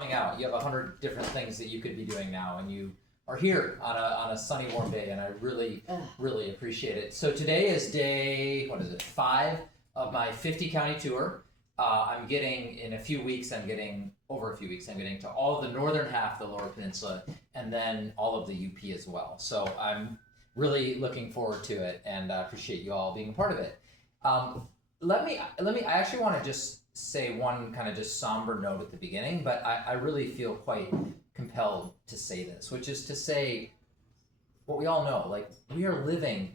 coming out. You have 100 different things that you could be doing now, and you are here on a sunny, warm day, and I really, really appreciate it. So today is day, 5 of my 50 county tour. I'm getting, in a few weeks, I'm getting to all of the northern half of the Lower Peninsula, and then all of the UP as well. So I'm really looking forward to it, and I appreciate you all being a part of it. I actually want to just say one kind of just somber note at the beginning, but I really feel quite compelled to say this, which is to say what we all know, like we are living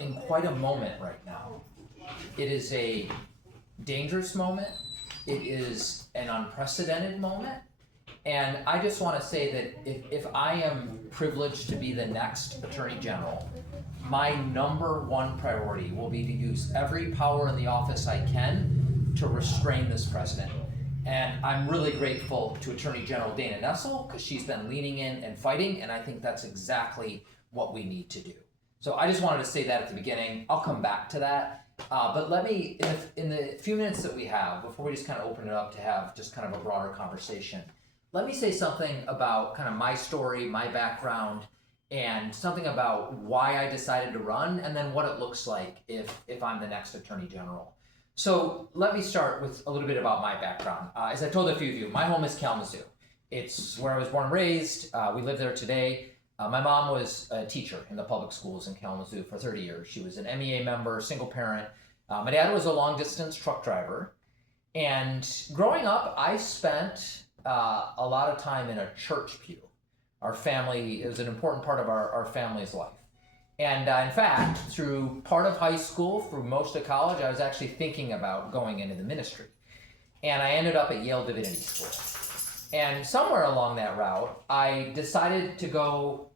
in quite a moment right now. It is a dangerous moment. It is an unprecedented moment. And I just want to say that if I am privileged to be the next Attorney General, my number one priority will be to use every power in the office I can to restrain this president. And I'm really grateful to Attorney General Dana Nessel because she's been leaning in and fighting, and I think that's exactly what we need to do. So I just wanted to say that at the beginning. I'll come back to that. But let me, in the few minutes that we have, before we just kind of open it up to have just kind of a broader conversation, let me say something about kind of my story, my background, and something about why I decided to run, and then what it looks like if I'm the next Attorney General. So let me start with a little bit about my background. As I told a few of you, my home is Kalamazoo. It's where I was born and raised. We live there today. My mom was a teacher in the public schools in Kalamazoo for 30 years. She was an MEA member, single parent. My dad was a long distance truck driver. And growing up, I spent a lot of time in a church pew. Our family, it was an important part of our family's life. And in fact, through part of high school, through most of college, I was actually thinking about going into the ministry. And I ended up at Yale Divinity School. And somewhere along that route, I decided to go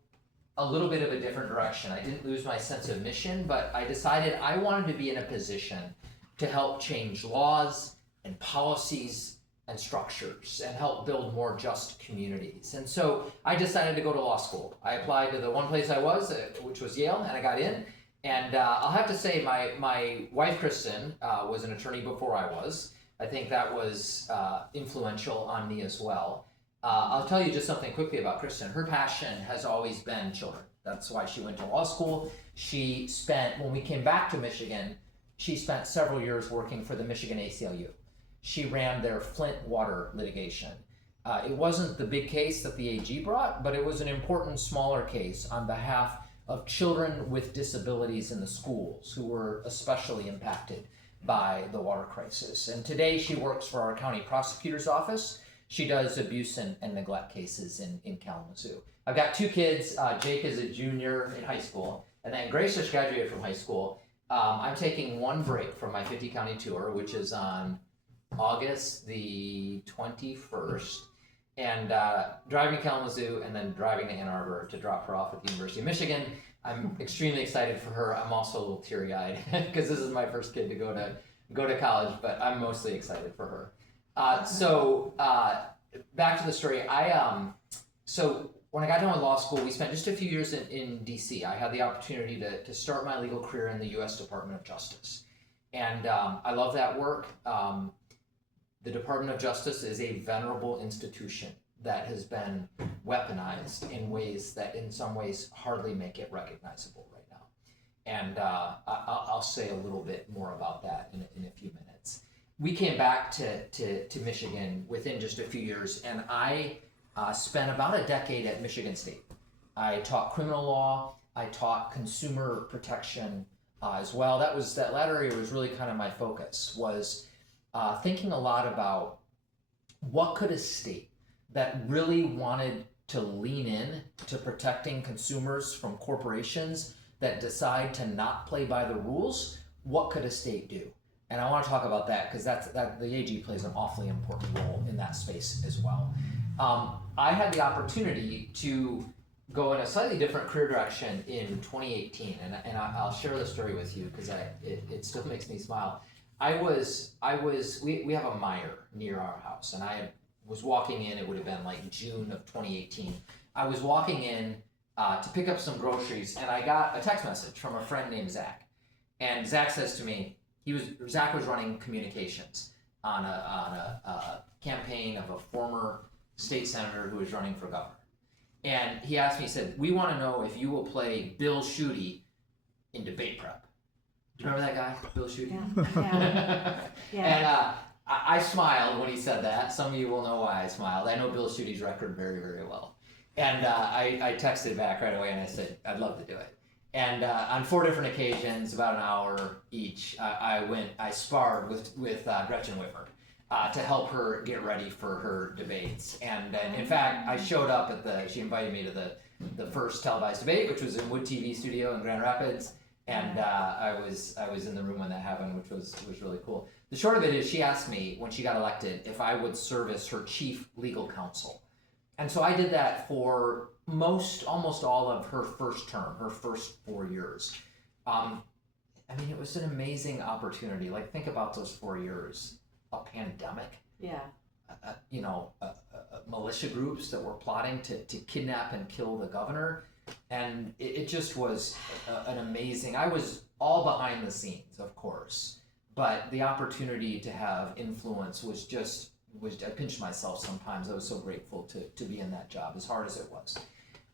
a little bit of a different direction. I didn't lose my sense of mission, but I decided I wanted to be in a position to help change laws and policies and structures and help build more just communities. And so I decided to go to law school. I applied to the one place I was, which was Yale, and I got in. And I'll have to say my wife, Kristen, was an attorney before I was. I think that was influential on me as well. I'll tell you just something quickly about Kristen. Her passion has always been children. That's why she went to law school. She spent, when we came back to Michigan, she spent several years working for the Michigan ACLU. She ran their Flint water litigation. It wasn't the big case that the AG brought, but it was an important smaller case on behalf of children with disabilities in the schools who were especially impacted by the water crisis. And today she works for our county prosecutor's office. She does abuse and neglect cases in Kalamazoo. I've got two kids. Jake is a junior in high school, and then Grace just graduated from high school. I'm taking one break from my 50 county tour, which is on August the 21st, and driving to Kalamazoo and then driving to Ann Arbor to drop her off at the University of Michigan. I'm extremely excited for her. I'm also a little teary-eyed because this is my first kid to go to college, but I'm mostly excited for her. So back to the story. So when I got done with law school, we spent just a few years in DC. I had the opportunity to start my legal career in the U.S. Department of Justice. And I love that work. The Department of Justice is a venerable institution that has been weaponized in ways that in some ways hardly make it recognizable right now. And I'll say a little bit more about that in a few minutes. We came back to Michigan within just a few years, and I spent about a decade at Michigan State. I taught criminal law, I taught consumer protection as well. That latter area was really kind of my focus, was thinking a lot about what could a state that really wanted to lean in to protecting consumers from corporations that decide to not play by the rules, what could a state do? And I want to talk about that because that the AG plays an awfully important role in that space as well. I had the opportunity to go in a slightly different career direction in 2018, and I'll share the story with you because it still makes me smile. We have a Meijer near our house, and I was walking in. It would have been like June of 2018. I was walking in to pick up some groceries, and I got a text message from a friend named Zach. And Zach says to me, Zach was running communications on a campaign of a former state senator who is running for governor. And he asked me, he said, we want to know if you will play Bill Schuette in debate prep. Do you remember that guy, Bill Schuette? Yeah. And I smiled when he said that. Some of you will know why I smiled. I know Bill Schuette's record very, very well. And I texted back right away and I said, I'd love to do it. And on 4 different occasions, about an hour each, I sparred with Gretchen Whitmer to help her get ready for her debates. And in fact, I showed up at she invited me to the first televised debate, which was in Wood TV studio in Grand Rapids. And I was in the room when that happened, which was really cool. The short of it is she asked me when she got elected if I would serve as her chief legal counsel. And so I did that for almost all of her first term, her first 4 years. I mean, it was an amazing opportunity. Like, think about those 4 years. A pandemic. Yeah. Militia groups that were plotting to kidnap and kill the governor. And it just was an amazing, I was all behind the scenes, of course, but the opportunity to have influence I pinched myself sometimes. I was so grateful to be in that job, as hard as it was.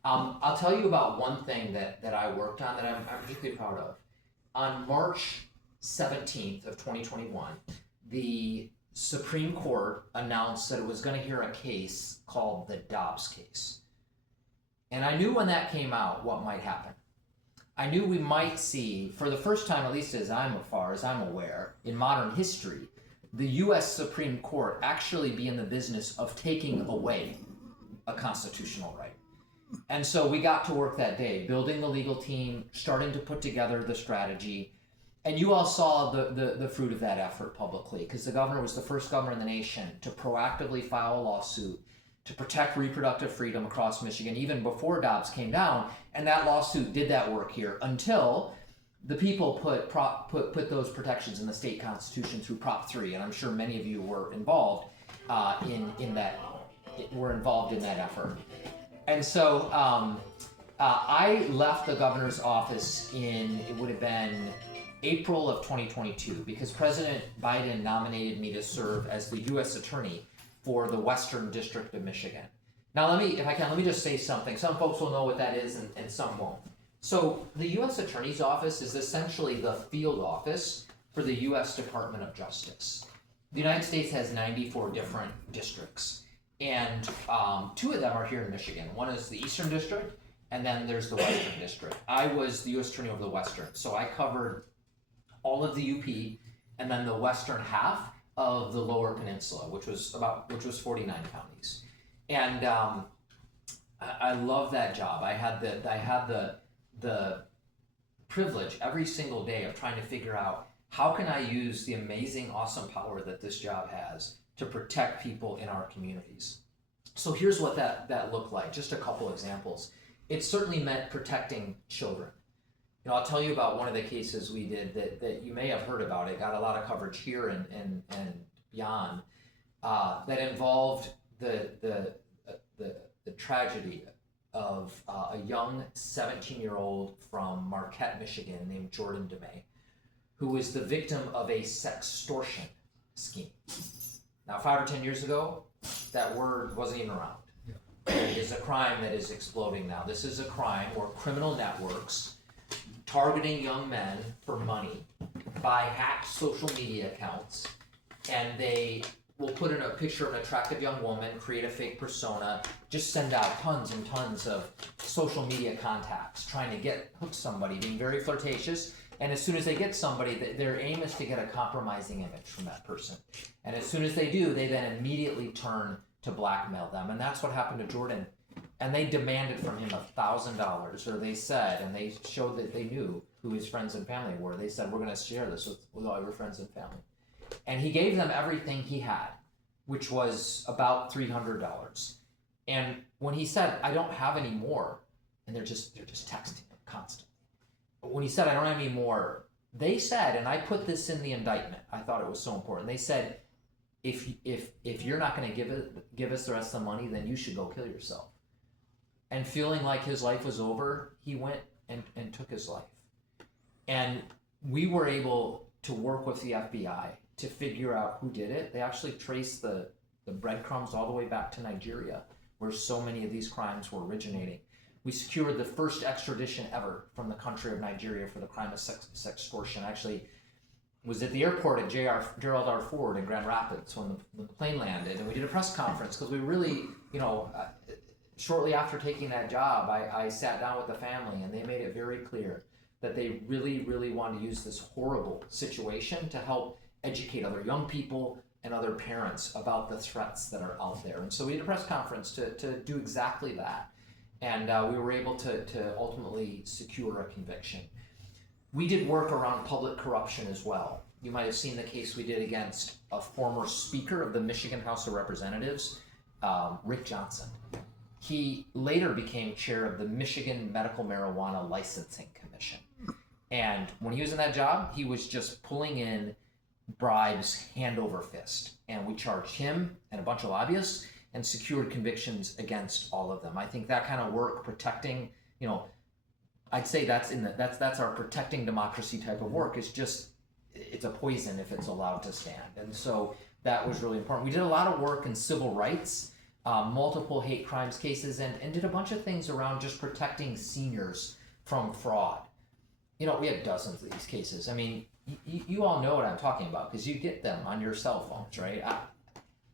I'll tell you about one thing that I worked on that I'm particularly proud of. On March 17th of 2021, the Supreme Court announced that it was going to hear a case called the Dobbs case. And I knew when that came out what might happen. I knew we might see, for the first time, at least as far as I'm aware, in modern history, the U.S. Supreme Court actually be in the business of taking away a constitutional right. And so we got to work that day, building the legal team, starting to put together the strategy. And you all saw the fruit of that effort publicly, because the governor was the first governor in the nation to proactively file a lawsuit to protect reproductive freedom across Michigan, even before Dobbs came down. And that lawsuit did that work here until the people put those protections in the state constitution through Prop 3. And I'm sure many of you were involved in that effort. And so I left the governor's office it would have been April of 2022, because President Biden nominated me to serve as the U.S. Attorney for the Western District of Michigan. Now, let me just say something. Some folks will know what that is and some won't. So the U.S. Attorney's Office is essentially the field office for the U.S. Department of Justice. The United States has 94 different districts, and 2 of them are here in Michigan. One is the Eastern District, and then there's the Western District. I was the U.S. Attorney over the Western, so I covered all of the UP, and then the western half of the Lower Peninsula, which was 49 counties. And I love that job. I had the privilege every single day of trying to figure out how can I use the amazing, awesome power that this job has to protect people in our communities. So here's what that looked like. Just a couple examples. It certainly meant protecting children. I'll tell you about one of the cases we did that you may have heard about. It got a lot of coverage here and beyond. That involved the tragedy of a young 17-year-old from Marquette, Michigan, named Jordan DeMay, who was the victim of a sextortion scheme. Now, 5 or 10 years ago, that word wasn't even around. It is a crime that is exploding now. This is a crime where criminal networks targeting young men for money by hacked social media accounts, and they will put in a picture of an attractive young woman, create a fake persona, just send out tons and tons of social media contacts, trying to hook somebody, being very flirtatious. And as soon as they get somebody, their aim is to get a compromising image from that person. And as soon as they do, they then immediately turn to blackmail them. And that's what happened to Jordan. And they demanded from him $1,000, or they said, and they showed that they knew who his friends and family were. They said, we're going to share this with all your friends and family. And he gave them everything he had, which was about $300. And when he said, I don't have any more, and they're just texting him constantly. But when he said, I don't have any more, they said, and I put this in the indictment, I thought it was so important. They said, if you're not going to give us the rest of the money, then you should go kill yourself. And feeling like his life was over, he went and took his life. And we were able to work with the FBI to figure out who did it. They actually traced the the breadcrumbs all the way back to Nigeria, where so many of these crimes were originating. We secured the first extradition ever from the country of Nigeria for the crime of sex extortion. Actually, was at the airport at Gerald R. Ford in Grand Rapids when the plane landed, and we did a press conference because we really, shortly after taking that job, I sat down with the family and they made it very clear that they really, really wanted to use this horrible situation to help educate other young people and other parents about the threats that are out there. And so we did a press conference to do exactly that. And we were able to ultimately secure a conviction. We did work around public corruption as well. You might have seen the case we did against a former Speaker of the Michigan House of Representatives, Rick Johnson. He later became chair of the Michigan Medical Marijuana Licensing Commission. And when he was in that job, he was just pulling in bribes hand over fist. And we charged him and a bunch of lobbyists and secured convictions against all of them. I think that kind of work protecting, I'd say that's our protecting democracy type of work. It's a poison if it's allowed to stand. And so that was really important. We did a lot of work in civil rights, multiple hate crimes cases, and did a bunch of things around just protecting seniors from fraud. We had dozens of these cases. I mean, you all know what I'm talking about because you get them on your cell phones, right?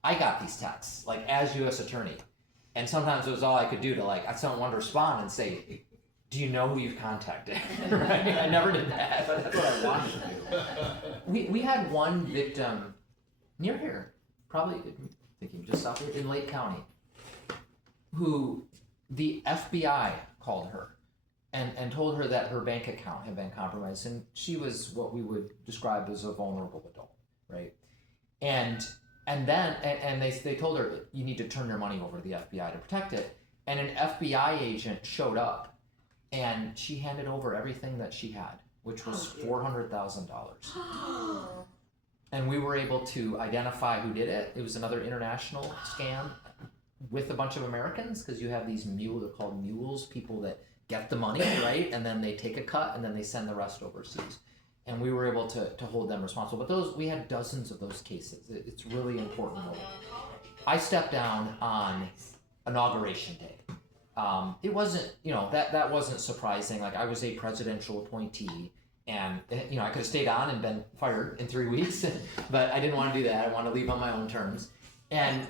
I got these texts, as U.S. Attorney, and sometimes it was all I could do to someone wanted to respond and say, do you know who you've contacted? Right? I never did that, but that's what I wanted to do. We had one victim near here, probably thinking just south here, in Lake County, who the FBI called her and told her that her bank account had been compromised, and she was what we would describe as a vulnerable adult, right? And then they told her, you need to turn your money over to the FBI to protect it. And an FBI agent showed up and she handed over everything that she had, which was $400,000. And we were able to identify who did it. It was another international scam with a bunch of Americans, because you have these they're called mules, people that get the money, right? And then they take a cut and then they send the rest overseas. And we were able to hold them responsible. But we had dozens of those cases. It's really important. I stepped down on Inauguration Day. It wasn't, that wasn't surprising. I was a presidential appointee, and I could have stayed on and been fired in 3 weeks, but I didn't want to do that. I wanted to leave on my own terms. And,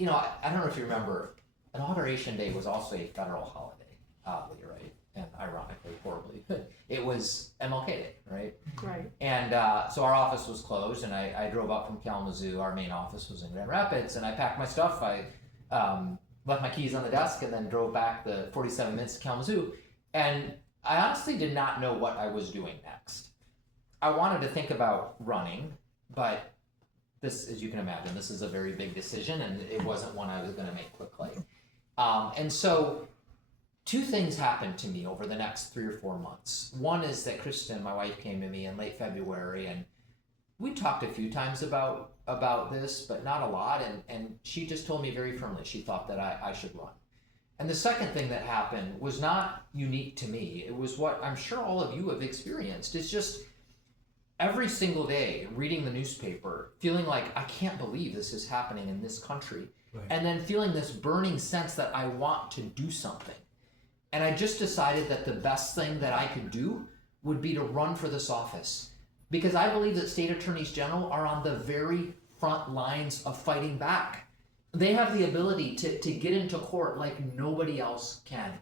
I don't know if you remember, Inauguration Day was also a federal holiday, oddly, right? And ironically, horribly, it was MLK Day, right? Right. And so our office was closed, and I drove up from Kalamazoo. Our main office was in Grand Rapids, and I packed my stuff. I left my keys on the desk and then drove back the 47 minutes to Kalamazoo. And I honestly did not know what I was doing next. I wanted to think about running, but this, as you can imagine, this is a very big decision, and it wasn't one I was going to make quickly. And so two things happened to me over the next 3 or 4 months. One is that Kristen, my wife, came to me in late February, and we talked a few times about this, but not a lot. And she just told me very firmly she thought that I should run. And the second thing that happened was not unique to me. It was what I'm sure all of you have experienced. It's just every single day reading the newspaper, feeling like I can't believe this is happening in this country. Right. And then feeling this burning sense that I want to do something. And I just decided that the best thing that I could do would be to run for this office. Because I believe that state attorneys general are on the very front lines of fighting back. They have the ability to get into court like nobody else can.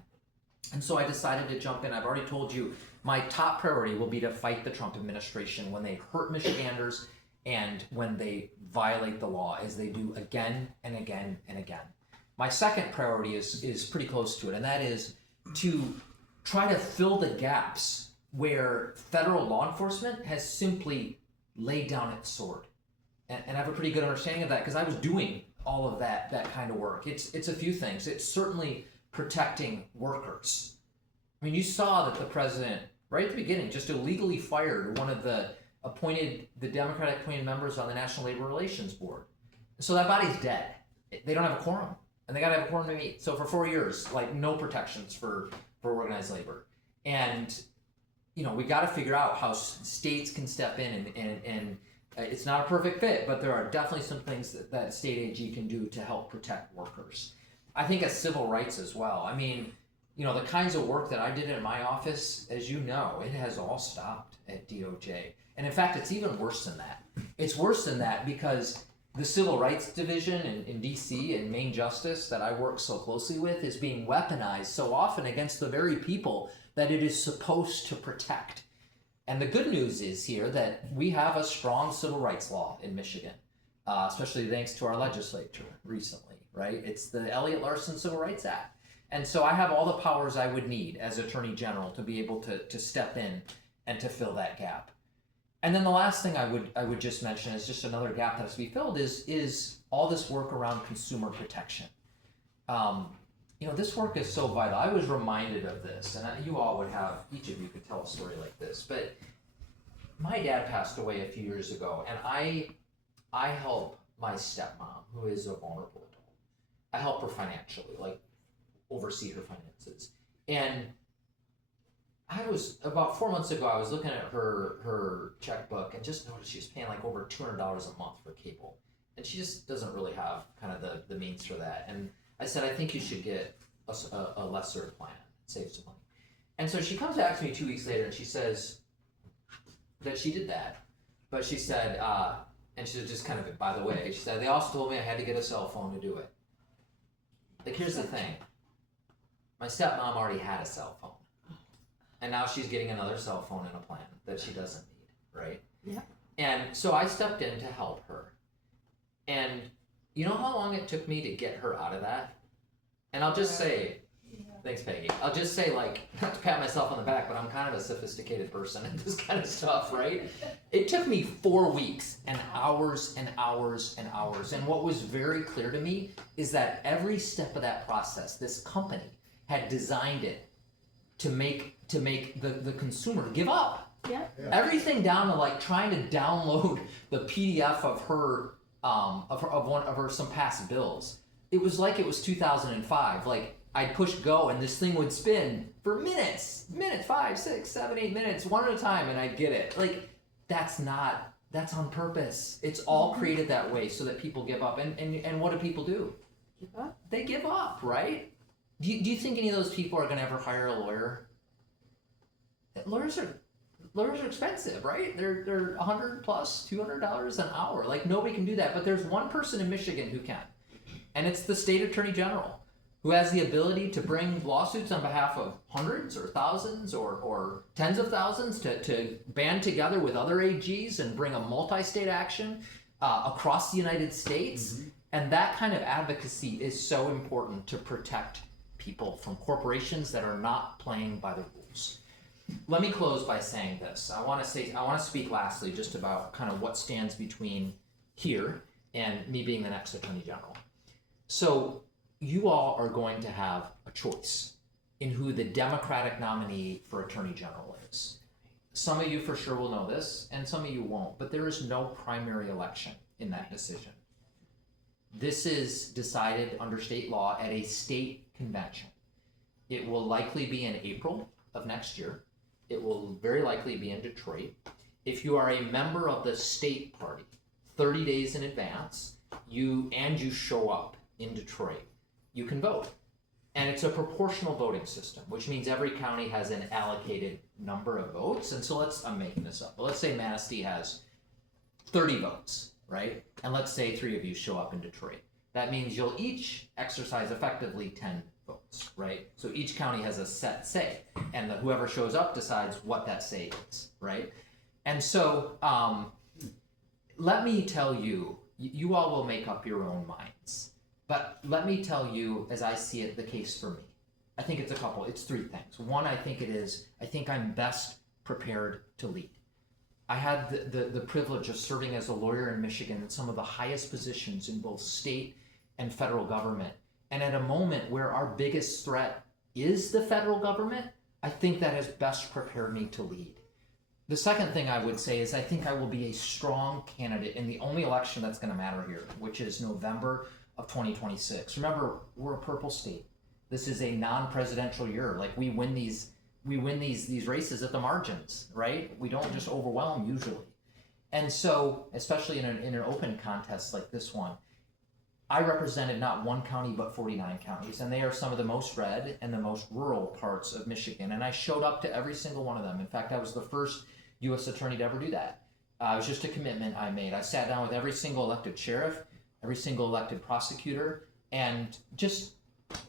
And so I decided to jump in. I've already told you my top priority will be to fight the Trump administration when they hurt Michiganders and when they violate the law, as they do again and again and again. My second priority is pretty close to it, and that is to try to fill the gaps where federal law enforcement has simply laid down its sword. And I have a pretty good understanding of that because I was doing all of that kind of work. It's a few things. It's certainly protecting workers. I mean, you saw that the president, right at the beginning, just illegally fired one of the Democratic appointed members on the National Labor Relations Board. So that body's dead. They don't have a quorum, and they got to have a quorum to meet. So for 4 years, no protections for organized labor. And we got to figure out how states can step in It's not a perfect fit, but there are definitely some things that state AG can do to help protect workers. I think as civil rights as well. I mean, the kinds of work that I did in my office, as you know, it has all stopped at DOJ. And in fact, it's even worse than that. It's worse than that because the Civil Rights Division in DC and Main Justice that I work so closely with is being weaponized so often against the very people that it is supposed to protect. And the good news is here that we have a strong civil rights law in Michigan, especially thanks to our legislature recently, right? It's the Elliott Larson Civil Rights Act. And so I have all the powers I would need as Attorney General to be able to step in and to fill that gap. And then the last thing I would just mention is just another gap that has to be filled is all this work around consumer protection. This work is so vital. I was reminded of this, and you all would have, each of you could tell a story like this, but my dad passed away a few years ago, and I help my stepmom, who is a vulnerable adult. I help her financially, like oversee her finances. And I was, about 4 months ago, I was looking at her checkbook and just noticed she was paying like over $200 a month for cable. And she just doesn't really have kind of the means for that. And I said, I think you should get a lesser plan, save some money. And so she comes back to me 2 weeks later and she says that she did that. But she said, and she was just kind of, by the way, she said, they also told me I had to get a cell phone to do it. Like, here's the thing. My stepmom already had a cell phone. And now she's getting another cell phone in a plan that she doesn't need, right? Yeah. And so I stepped in to help her. And you know how long it took me to get her out of that? And I'll just say, thanks, Peggy. I'll just say, like, not to pat myself on the back, but I'm kind of a sophisticated person at this kind of stuff, right? It took me 4 weeks and hours and hours and hours. And what was very clear to me is that every step of that process, this company had designed it to make the consumer give up. Yeah. Everything down to like trying to download the PDF of her of one of her some past bills. It was like it was 2005. Like I'd push go and this thing would spin for minutes, 5, 6, 7, 8 minutes, one at a time, and I'd get it. Like that's on purpose. It's all created that way so that people give up. And what do people do? Give up. They give up, right? Do you think any of those people are going to ever hire a lawyer? Lawyers are expensive, right? They're $100 plus $200 an hour. Like nobody can do that. But there's one person in Michigan who can, and it's the state attorney general, who has the ability to bring lawsuits on behalf of hundreds or thousands or tens of thousands to band together with other AGs and bring a multi-state action across the United States. Mm-hmm. And that kind of advocacy is so important to protect people from corporations that are not playing by the rules. Let me close by saying this. I want to speak lastly just about kind of what stands between here and me being the next Attorney General. So you all are going to have a choice in who the Democratic nominee for Attorney General is. Some of you for sure will know this, and some of you won't, but there is no primary election in that decision. This is decided under state law at a state convention. It will likely be in April of next year. It will very likely be in Detroit. If you are a member of the state party, 30 days in advance, you show up in Detroit, you can vote. And it's a proportional voting system, which means every county has an allocated number of votes. And so I'm making this up, but let's say Manistee has 30 votes, right? And let's say 3 of you show up in Detroit. That means you'll each exercise effectively 10 votes, right? So each county has a set say, and whoever shows up decides what that say is, right? And so let me tell you, you all will make up your own minds, but let me tell you, as I see it, the case for me. I think it's 3 things. One, I think I'm best prepared to lead. I had the privilege of serving as a lawyer in Michigan in some of the highest positions in both state and federal government. And at a moment where our biggest threat is the federal government, I think that has best prepared me to lead. The second thing I would say is I think I will be a strong candidate in the only election that's going to matter here, which is November of 2026. Remember, we're a purple state. This is a non-presidential year. Like we win these races at the margins, right? We don't just overwhelm usually. And so, especially in an open contest like this one, I represented not one county but 49 counties, and they are some of the most red and the most rural parts of Michigan. And I showed up to every single one of them. In fact, I was the first U.S. attorney to ever do that. It was just a commitment I made. I sat down with every single elected sheriff, every single elected prosecutor, and just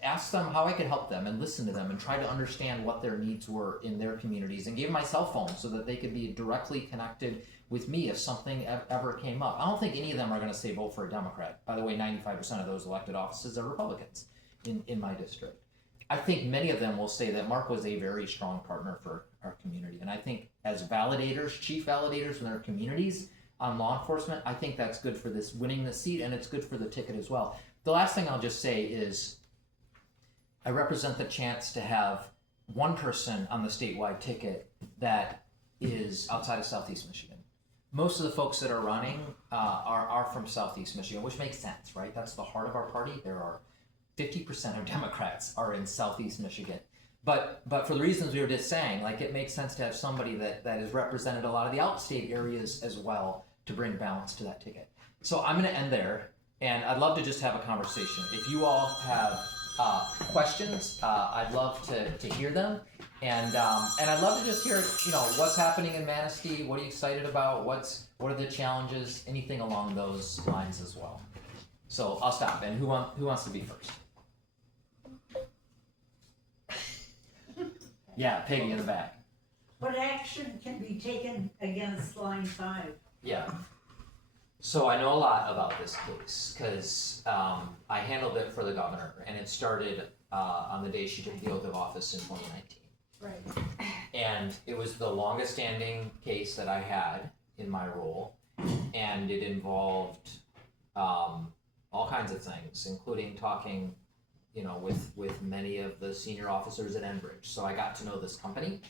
asked them how I could help them and listen to them and try to understand what their needs were in their communities, and gave them my cell phone so that they could be directly connected with me if something ever came up. I don't think any of them are going to say vote for a Democrat. By the way, 95% of those elected offices are Republicans in my district. I think many of them will say that Mark was a very strong partner for our community. And I think as validators, chief validators in their communities on law enforcement, I think that's good for this winning the seat, and it's good for the ticket as well. The last thing I'll just say is I represent the chance to have one person on the statewide ticket that is outside of Southeast Michigan. Most of the folks that are running are from Southeast Michigan, which makes sense, right? That's the heart of our party. There are 50% of Democrats are in Southeast Michigan. But for the reasons we were just saying, like, it makes sense to have somebody that has represented a lot of the outstate areas as well to bring balance to that ticket. So I'm going to end there, and I'd love to just have a conversation. If you all have questions, I'd love to hear them. And I'd love to just hear, what's happening in Manistee. What are you excited about? What are the challenges? Anything along those lines as well. So I'll stop. And who wants to be first? Yeah, Peggy in the back. What action can be taken against Line 5? Yeah. So I know a lot about this case because I handled it for the governor, and it started on the day she took the oath of office in 2019. Right. And it was the longest standing case that I had in my role, and it involved all kinds of things, including talking, with many of the senior officers at Enbridge. So I got to know this company,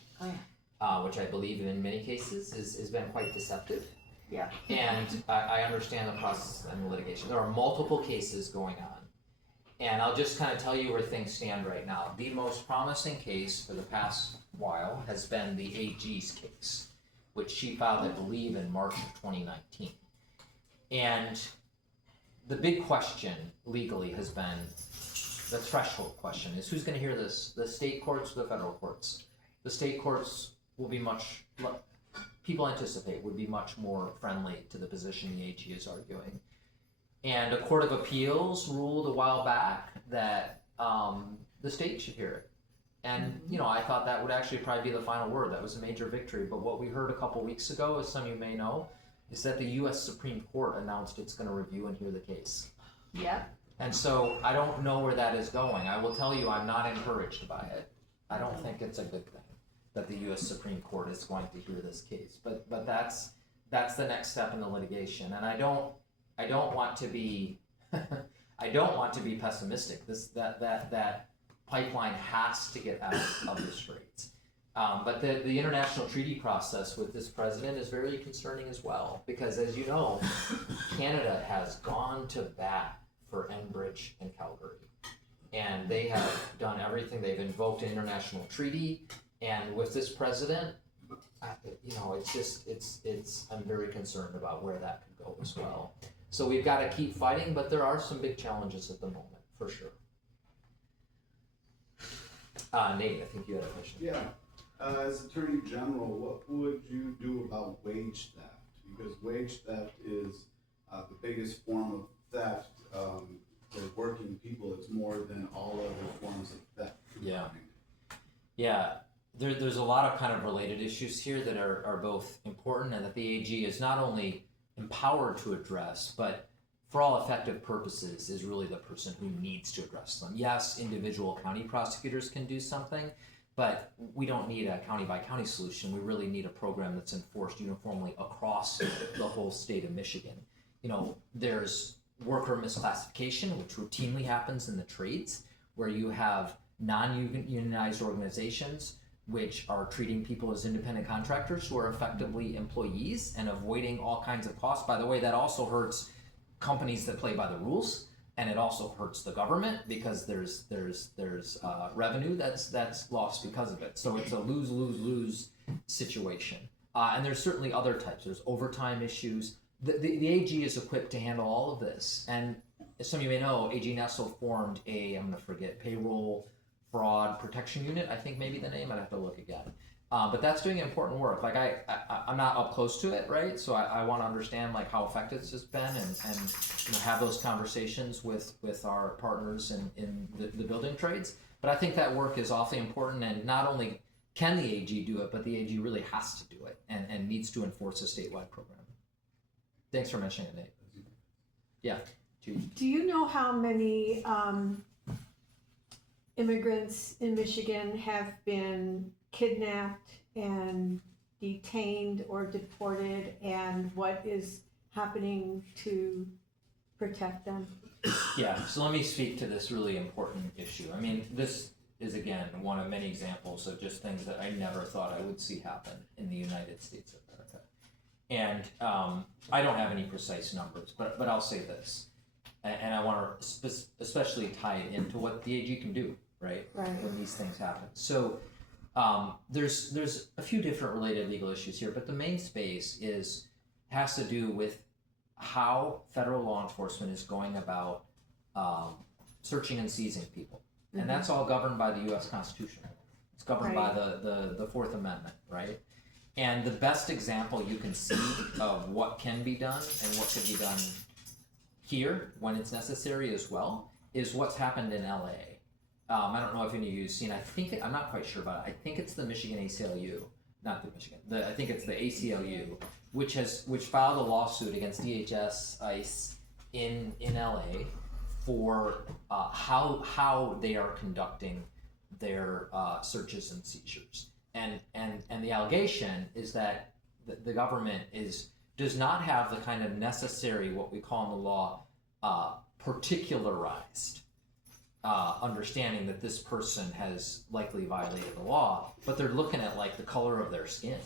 which I believe in many cases has been quite deceptive. Yeah. And I understand the process and the litigation. There are multiple cases going on. And I'll just kind of tell you where things stand right now. The most promising case for the past while has been the AG's case, which she filed, I believe, in March of 2019. And the big question legally has been, the threshold question is, who's going to hear this? The state courts or the federal courts? The state courts will be people anticipate would be much more friendly to the position the AG is arguing. And a court of appeals ruled a while back that the state should hear it. And, I thought that would actually probably be the final word. That was a major victory. But what we heard a couple weeks ago, as some of you may know, is that the U.S. Supreme Court announced it's going to review and hear the case. Yeah. And so I don't know where that is going. I will tell you I'm not encouraged by it. I don't think it's a good thing that the U.S. Supreme Court is going to hear this case. But that's the next step in the litigation. And I don't want to be pessimistic. That pipeline has to get out of the straits. But the international treaty process with this president is very concerning as well, because as you know, Canada has gone to bat for Enbridge and Calgary, and they have done everything. They've invoked an international treaty, and with this president, I'm very concerned about where that could go as well. So we've got to keep fighting, but there are some big challenges at the moment, for sure. Nate, I think you had a question. Yeah. As Attorney General, what would you do about wage theft? Because wage theft is the biggest form of theft for working people. It's more than all other forms of theft. Yeah. Yeah. There's a lot of kind of related issues here that are both important, and that the AG is not only empowered to address, but for all effective purposes is really the person who needs to address them. Yes, individual county prosecutors can do something, but we don't need a county by county solution. We really need a program that's enforced uniformly across the whole state of Michigan. There's worker misclassification, which routinely happens in the trades, where you have non-unionized organizations which are treating people as independent contractors who are effectively employees and avoiding all kinds of costs. By the way, that also hurts companies that play by the rules, and it also hurts the government because there's revenue that's lost because of it. So it's a lose-lose-lose situation. And there's certainly other types. There's overtime issues. The AG is equipped to handle all of this. And as some of you may know, AG Nestle formed I'm going to forget, Payroll Fraud Protection Unit, I think maybe the name. I'd have to look again. But that's doing important work. Like I'm not up close to it, right? So I want to understand like how effective this has been and have those conversations with our partners in the building trades. But I think that work is awfully important, and not only can the AG do it, but the AG really has to do it and needs to enforce a statewide program. Thanks for mentioning it, Nate. Yeah. Do you know how many immigrants in Michigan have been kidnapped and detained or deported, and what is happening to protect them? Yeah, so let me speak to this really important issue. I mean, this is, again, one of many examples of just things that I never thought I would see happen in the United States of America. And I don't have any precise numbers, but I'll say this. And I want to especially tie it into what the AG can do, right? When these things happen. So there's a few different related legal issues here, but the main space has to do with how federal law enforcement is going about searching and seizing people. Mm-hmm. And that's all governed by the U.S. Constitution. It's governed by the Fourth Amendment, right? And the best example you can see of what can be done and what can be done here when it's necessary as well is what's happened in LA. I don't know if any of you have seen, I'm not quite sure about it. I think it's the Michigan ACLU, not the Michigan, I think it's the ACLU, which filed a lawsuit against DHS, ICE in LA for how they are conducting their searches and seizures. And the allegation is that the government does not have the kind of necessary, what we call in the law, particularized understanding that this person has likely violated the law, but they're looking at like the color of their skin.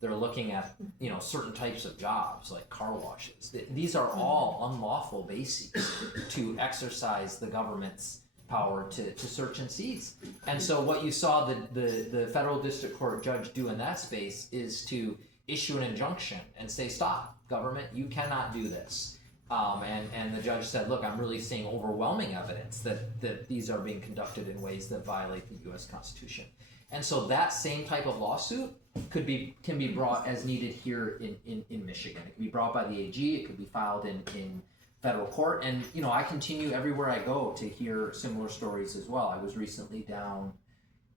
They're looking at certain types of jobs like car washes. These are all unlawful bases to exercise the government's power to search and seize. And so what you saw the federal district court judge do in that space is to issue an injunction and say, stop, government, you cannot do this. And the judge said, look, I'm really seeing overwhelming evidence that these are being conducted in ways that violate the U.S. Constitution. And so that same type of lawsuit can be brought as needed here in Michigan. It can be brought by the AG, it could be filed in federal court. And I continue everywhere I go to hear similar stories as well. I was recently down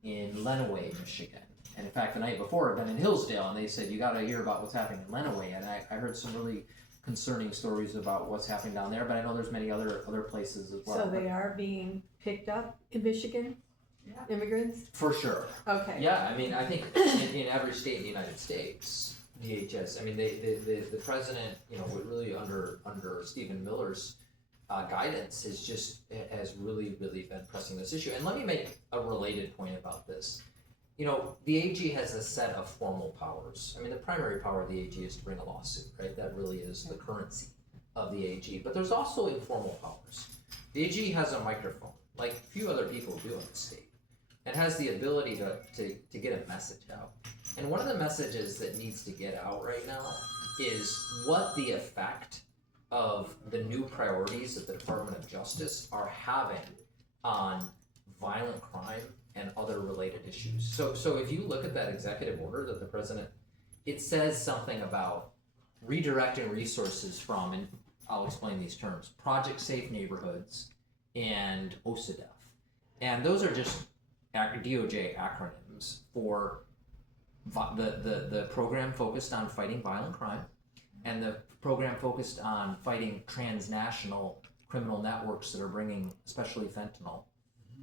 in Lenawee, Michigan. And in fact, the night before, I'd been in Hillsdale, and they said, you got to hear about what's happening in Lenawee. And I heard some really concerning stories about what's happening down there, but I know there's many other places as well. So they are being picked up in Michigan? Yeah. Immigrants? For sure. Okay. Yeah, I mean, I think in every state in the United States, DHS, I mean, the president, really under Stephen Miller's guidance has really been pressing this issue. And let me make a related point about this. The AG has a set of formal powers. I mean, the primary power of the AG is to bring a lawsuit, right? That really is the currency of the AG. But there's also informal powers. The AG has a microphone, like few other people do in the state, and has the ability to get a message out. And one of the messages that needs to get out right now is what the effect of the new priorities that the Department of Justice are having on violent crime and other related issues. So if you look at that executive order that the president, it says something about redirecting resources from, and I'll explain these terms, Project Safe Neighborhoods and OSADEF. And those are just DOJ acronyms for the program focused on fighting violent crime and the program focused on fighting transnational criminal networks that are bringing especially fentanyl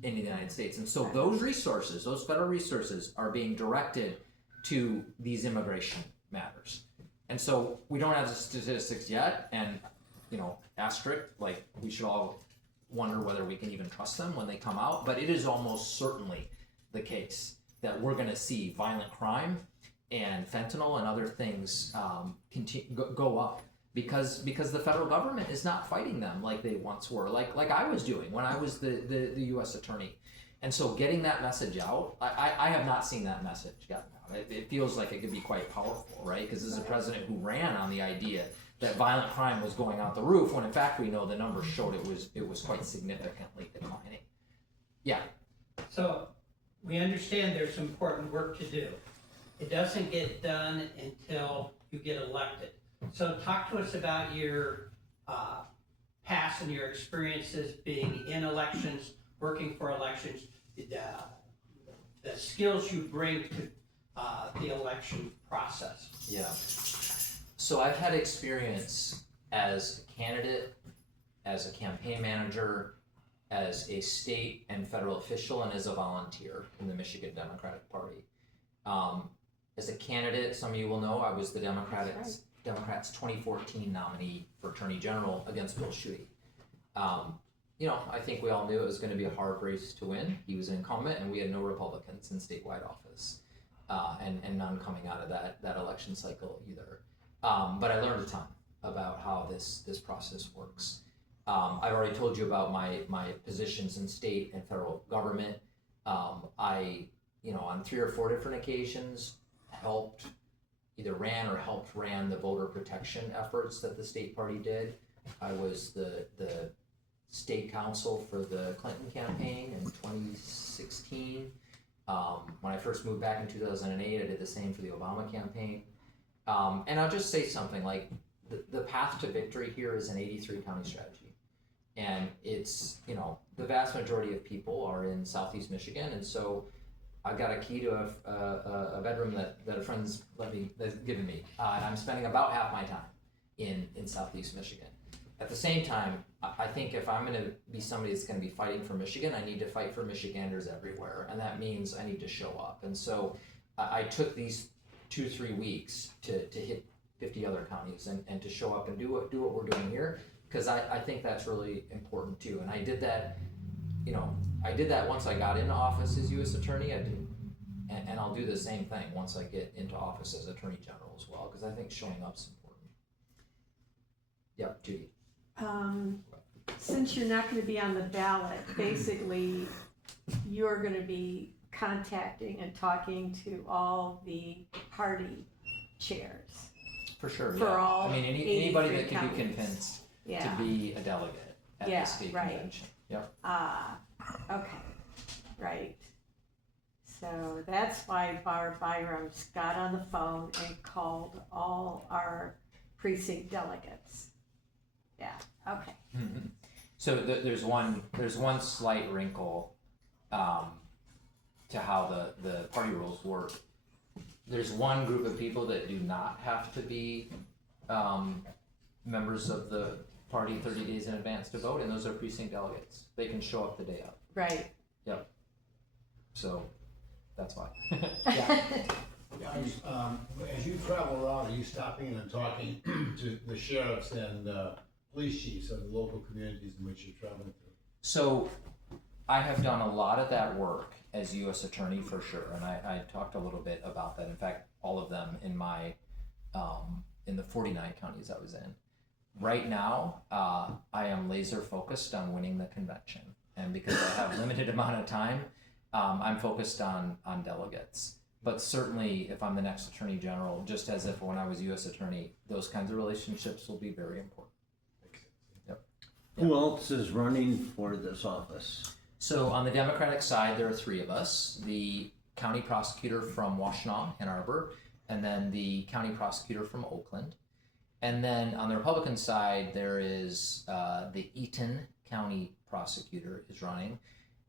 in the United States. And so those resources, those federal resources, are being directed to these immigration matters. And so we don't have the statistics yet, and asterisk, like we should all wonder whether we can even trust them when they come out, but it is almost certainly the case that we're going to see violent crime and fentanyl and other things go up because the federal government is not fighting them like they once were, like I was doing when I was the U.S. attorney. And so getting that message out, I have not seen that message gotten out. It feels like it could be quite powerful, right? Because this is a president who ran on the idea that violent crime was going out the roof, when in fact we know the numbers showed it was quite significantly declining. Yeah. So we understand there's important work to do. It doesn't get done until you get elected. So talk to us about your past and your experiences being in elections, working for elections, the skills you bring to the election process. Yeah. So I've had experience as a candidate, as a campaign manager, as a state and federal official, and as a volunteer in the Michigan Democratic Party. As a candidate, some of you will know, I was the Democrats' 2014 nominee for Attorney General against Bill Schuette. I think we all knew it was going to be a hard race to win. He was an incumbent, and we had no Republicans in statewide office, and none coming out of that election cycle either. But I learned a ton about how this process works. I've already told you about my positions in state and federal government. I, on 3 or 4 different occasions, either ran the voter protection efforts that the state party did. I was the state counsel for the Clinton campaign in 2016. When I first moved back in 2008, I did the same for the Obama campaign. And I'll just say something like the path to victory here is an 83 county strategy. And it's, the vast majority of people are in Southeast Michigan. And so I've got a key to a bedroom that a friend's given me. And I'm spending about half my time in Southeast Michigan. At the same time, I think if I'm going to be somebody that's going to be fighting for Michigan, I need to fight for Michiganders everywhere. And that means I need to show up. And so I took these 2-3 weeks to hit 50 other counties and to show up and do what we're doing here, because I think that's really important too. And I did that, once I got into office as U.S. Attorney. I did, and I'll do the same thing once I get into office as Attorney General as well, because I think showing up's important. Yep, Judy. Since you're not going to be on the ballot, basically you're going to be contacting and talking to all the party chairs. For sure. For yeah. all Anybody that can be counties. convinced Yeah. to be a delegate at the state right. convention. Yep. Okay, right. So that's why Barb Byram's got on the phone and called all our precinct delegates. Yeah, okay. Mm-hmm. So there's one slight wrinkle to how the party rules work. There's one group of people that do not have to be members of the party 30 days in advance to vote, and those are precinct delegates. They can show up the day of. Right. Yep. So that's why. Yeah. Guys, as you travel around, are you stopping and talking to the sheriffs and police chiefs of the local communities in which you're traveling through? So I have done a lot of that work as U.S. Attorney for sure, and I talked a little bit about that. In fact, all of them in my in the 49 counties I was in. Right now, I am laser focused on winning the convention, and because I have limited amount of time, I'm focused on delegates. But certainly, if I'm the next Attorney General, just as if when I was U.S. Attorney, those kinds of relationships will be very important. Yep. Who else is running for this office? So on the Democratic side, there are 3 of us: the county prosecutor from Washtenaw, Ann Arbor, and then the county prosecutor from Oakland. And then on the Republican side, there is the Eaton County prosecutor is running,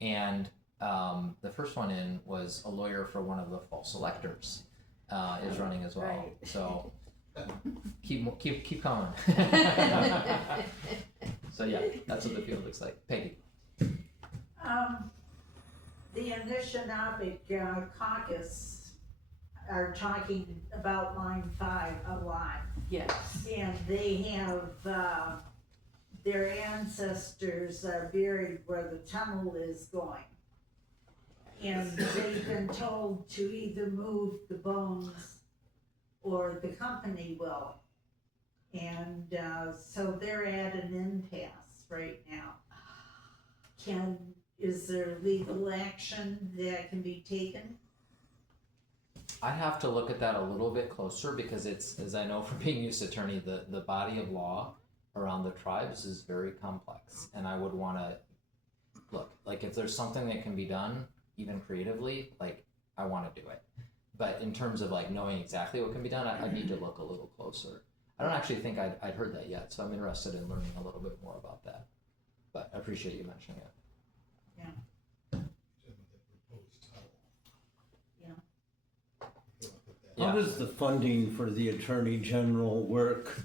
and the first one in was a lawyer for one of the false electors is running as well. Right. So keep coming. So yeah, that's what the field looks like. Peggy. The Anishinaabe caucus are talking about line 5 a lot. Yes. And they have, their ancestors are buried where the tunnel is going. And they've been told to either move the bones or the company will. And so they're at an impasse right now. Can is there legal action that can be taken? I'd have to look at that a little bit closer because it's, as I know from being U.S. attorney, the body of law around the tribes is very complex, and I would want to look, like, if there's something that can be done, even creatively, like, I want to do it. But in terms of like knowing exactly what can be done, I need to look a little closer. I don't actually think I'd heard that yet, so I'm interested in learning a little bit more about that. But I appreciate you mentioning it. How Yeah. does the funding for the Attorney General work?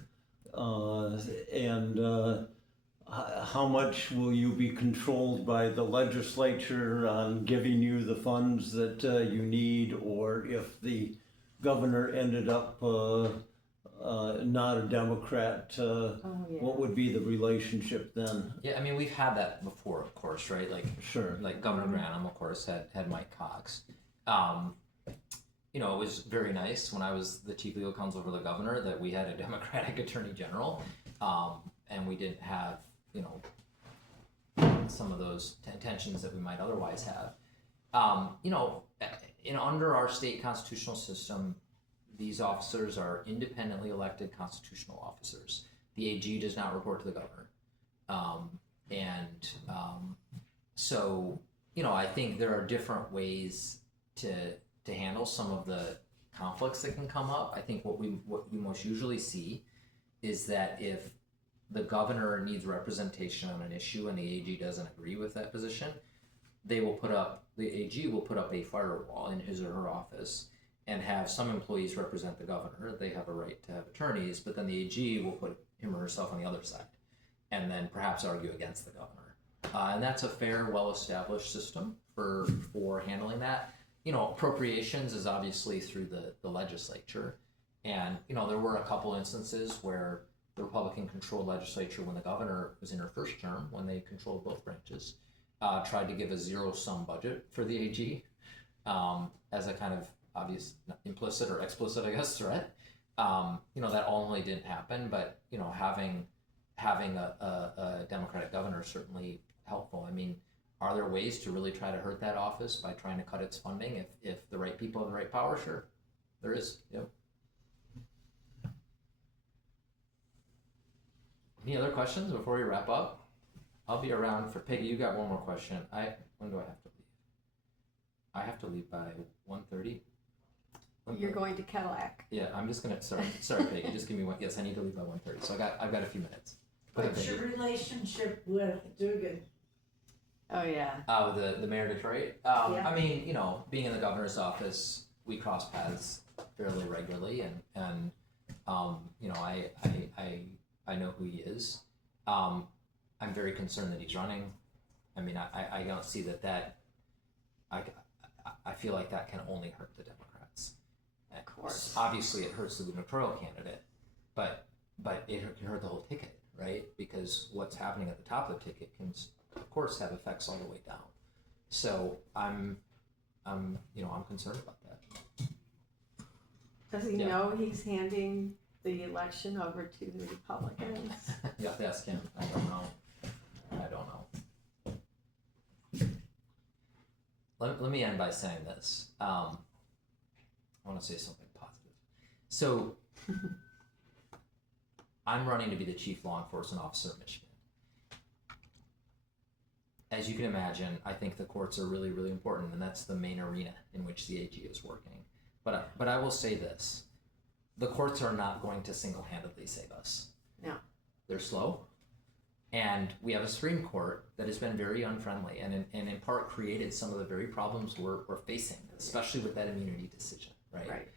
How much will you be controlled by the legislature on giving you the funds that you need? Or if the governor ended up not a Democrat, Oh, yeah. what would be the relationship then? Yeah, I mean, we've had that before, of course, right? Sure. Like Governor Granholm, of course, had Mike Cox. You know, it was very nice when I was the chief legal counsel for the governor that we had a Democratic attorney general, and we didn't have, you know, some of those tensions that we might otherwise have. You know, under our state constitutional system, these officers are independently elected constitutional officers. The AG does not report to the governor. So, you know, I think there are different ways to handle some of the conflicts that can come up. I think what we most usually see is that if the governor needs representation on an issue and the AG doesn't agree with that position, the AG will put up a firewall in his or her office and have some employees represent the governor. They have a right to have attorneys, but then the AG will put him or herself on the other side and then perhaps argue against the governor. And that's a fair, well-established system for handling that. You know, appropriations is obviously through the legislature. And, you know, there were a couple instances where the Republican-controlled legislature, when the governor was in her first term, when they controlled both branches, tried to give a zero-sum budget for the AG as a kind of obvious, implicit or explicit, I guess, threat. You know, that only didn't happen, but, you know, having a Democratic governor is certainly helpful. I mean, are there ways to really try to hurt that office by trying to cut its funding if the right people have the right power? Sure, there is. Yep. Any other questions before we wrap up? I'll be around for Peggy. You got one more question. When do I have to leave? I have to leave by 1:30. You're going to Cadillac. Yeah, I'm just gonna. Sorry, Peggy. Just give me one. Yes, I need to leave by 1:30. So I've got a few minutes. Go ahead, What's Peggy. your relationship with Dugan? Oh, yeah. The mayor of Detroit. Yeah. I mean, you know, being in the governor's office, we cross paths fairly regularly, and you know, I know who he is. I'm very concerned that he's running. I mean, I don't see that. I feel like that can only hurt the Democrats. Of course. Obviously, it hurts the gubernatorial candidate, but it can hurt the whole ticket, right? Because what's happening at the top of the ticket can, of course, have effects all the way down. So I'm concerned about that. Does he Yeah. know he's handing the election over to the Republicans? You have to ask him. I don't know. Let me end by saying this. I want to say something positive. So, I'm running to be the chief law enforcement officer of Michigan. As you can imagine, I think the courts are really, really important, and that's the main arena in which the AG is working. But I will say this. The courts are not going to single-handedly save us. No. They're slow. And we have a Supreme Court that has been very unfriendly and in part created some of the very problems we're facing, especially with that immunity decision, right? Right.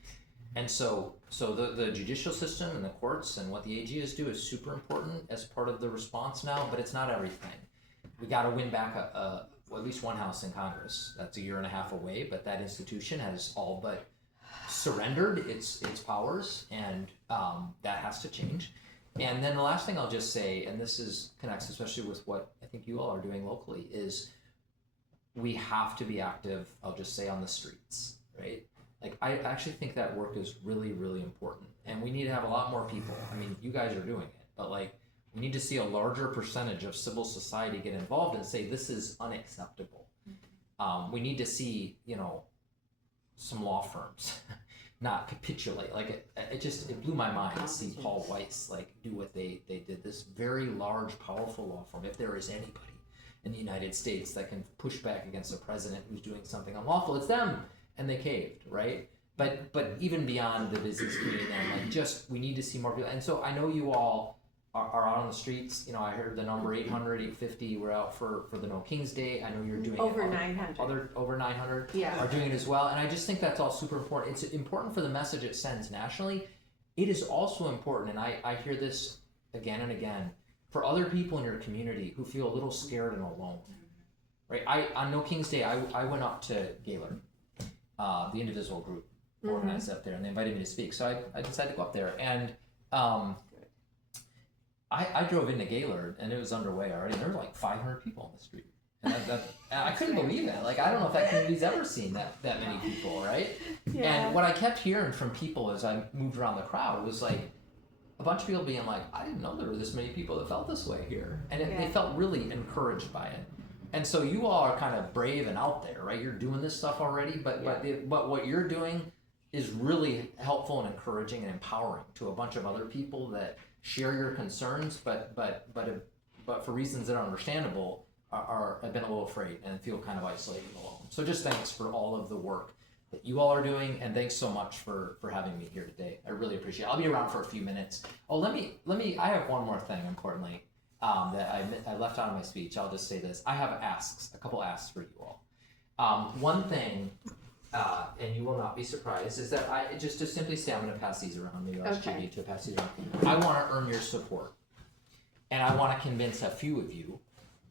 And so the judicial system and the courts and what the AG do is super important as part of the response now, but it's not everything. We got to win back at least one house in Congress. That's a year and a half away, but that institution has all but surrendered its powers, and that has to change. And then the last thing I'll just say, and this connects especially with what I think you all are doing locally, is we have to be active, I'll just say, on the streets, right? Like, I actually think that work is really, really important. And we need to have a lot more people. I mean, you guys are doing it, but like, We need to see a larger percentage of civil society get involved and say this is unacceptable. We need to see, you know, some law firms not capitulate. Like it blew my mind to see Paul Weiss like do what they did. This very large, powerful law firm. If there is anybody in the United States that can push back against a president who's doing something unlawful, it's them, and they caved, right? But even beyond the business community, then like just we need to see more people. And so I know you all are out on the streets. You know, I heard the number 800, 850. We're out for the No King's Day. I know you're doing Over 900. Other over 900 Yeah. are doing it as well. And I just think that's all super important. It's important for the message it sends nationally. It is also important, and I hear this again and again, for other people in your community who feel a little scared and alone. Right? On No King's Day, I went up to Gaylord, the Indivisible group organized up there, and they invited me to speak. So I decided to go up there, and I drove into Gaylord, and it was underway already. There were like 500 people on the street, and I couldn't believe it. Like I don't know if that community's ever seen that many people, right? Yeah. And what I kept hearing from people as I moved around the crowd was like a bunch of people being like, I didn't know there were this many people that felt this way here, and they felt really encouraged by it. And so you all are kind of brave and out there, right? You're doing this stuff already, but what you're doing is really helpful and encouraging and empowering to a bunch of other people that share your concerns, but for reasons that are understandable, have been a little afraid and feel kind of isolated and alone. So just thanks for all of the work that you all are doing, and thanks so much for having me here today. I really appreciate it. I'll be around for a few minutes. Oh, let me. I have one more thing, importantly, that I left out of my speech. I'll just say this. I have a couple asks for you all. One thing, and you will not be surprised, is that just to simply say, I'm going to pass these around. Maybe I'll ask Judy to pass these around. I want to earn your support, and I want to convince a few of you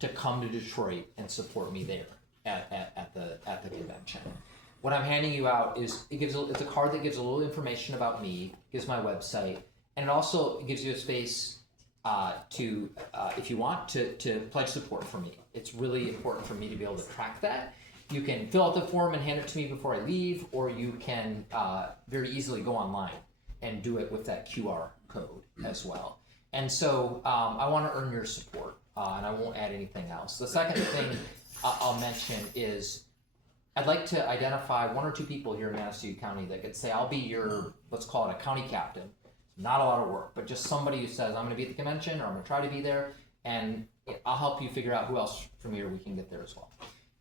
to come to Detroit and support me there at the convention. What I'm handing you out is it's a card that gives a little information about me, gives my website, and it also gives you a space to, if you want, to pledge support for me. It's really important for me to be able to track that. You can fill out the form and hand it to me before I leave, or you can very easily go online and do it with that QR code as well. And so I want to earn your support, and I won't add anything else. The second thing I'll mention is I'd like to identify one or two people here in Manistee County that could say, I'll be your, let's call it a county captain. Not a lot of work, but just somebody who says, I'm going to be at the convention, or I'm going to try to be there, and I'll help you figure out who else from here we can get there as well.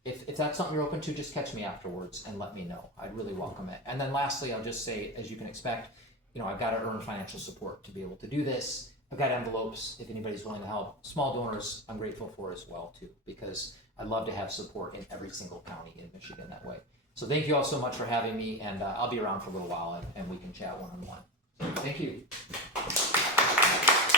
If that's something you're open to, just catch me afterwards and let me know. I'd really welcome it. And then lastly, I'll just say, as you can expect, I've got to earn financial support to be able to do this. I've got envelopes if anybody's willing to help. Small donors, I'm grateful for as well, too, because I'd love to have support in every single county in Michigan that way. So thank you all so much for having me, and I'll be around for a little while, and we can chat one-on-one. Thank you.